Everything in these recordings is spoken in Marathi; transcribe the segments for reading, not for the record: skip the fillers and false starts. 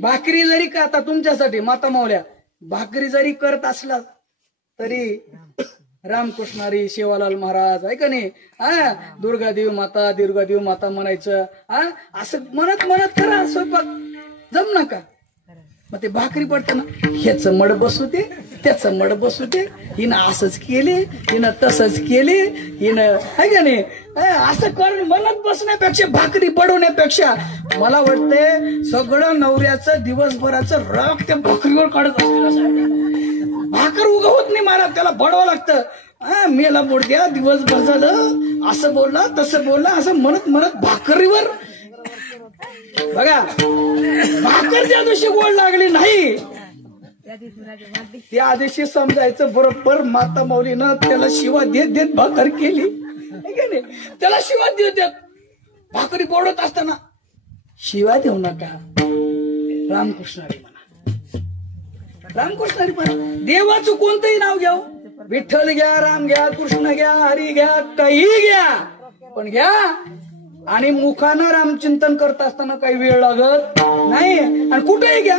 भाकरी जरी का आता तुमच्यासाठी माता मावल्या भाकरी जरी करत असला तरी रामकृष्णारी शिवालाल महाराज आहे का नाही हा दुर्गादेवी माता म्हणायचं हा असं म्हणत म्हणत करा असं जम नका मग ते भाकरी पडताना ह्याच मड बसू दे त्याचं मड बसू दे हिनं असंच केले हिनं तसंच केले हिनं आहे का नाही असं करून म्हणत बसण्यापेक्षा भाकरी पडवण्यापेक्षा मला वाटतंय सगळं नवऱ्याचं दिवसभराचं राग त्या भाकरीवर काढत असलेलं भाकर उगवत नाही मला त्याला बडवावं लागतं मेला बोडक्या दिवसभर झालं असं बोलला तसं बोलला असं म्हणत म्हणत भाकरीवर बघा भाकर त्या दिवशी गोड लागली नाही त्या दिवशी समजायचं बरोबर माता माऊलीनं त्याला शिवा देत देत भाकर केली त्याला शिवा देत देत भाकरी पोडत असताना शिवा देऊ नका रामकृष्णारी म्हणा रामकृष्णारी म्हणा देवाचं कोणतंही नाव घ्या विठ्ठल घ्या राम घ्या कृष्ण घ्या हरी घ्या काही घ्या पण घ्या आणि मुखानं रामचिंतन करत असताना काही वेळ लागत नाही आणि कुठेही घ्या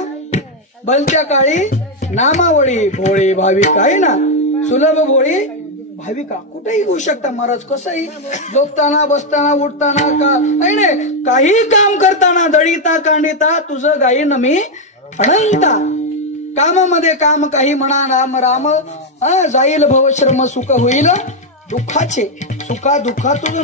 भलत्या काळी नामावळी भोळी भाविका आहे ना सुलभ भोळी भाविका कुठेही होऊ शकता महाराज कसंही झोपताना बसताना उठताना का नाही काही काम करताना दळीता कांडिता तुझं गायन मी अनंता कामामध्ये काम काही म्हणा राम राम जाईल भवश्रम सुख होईल दुःखाचे सुखा दुःखातून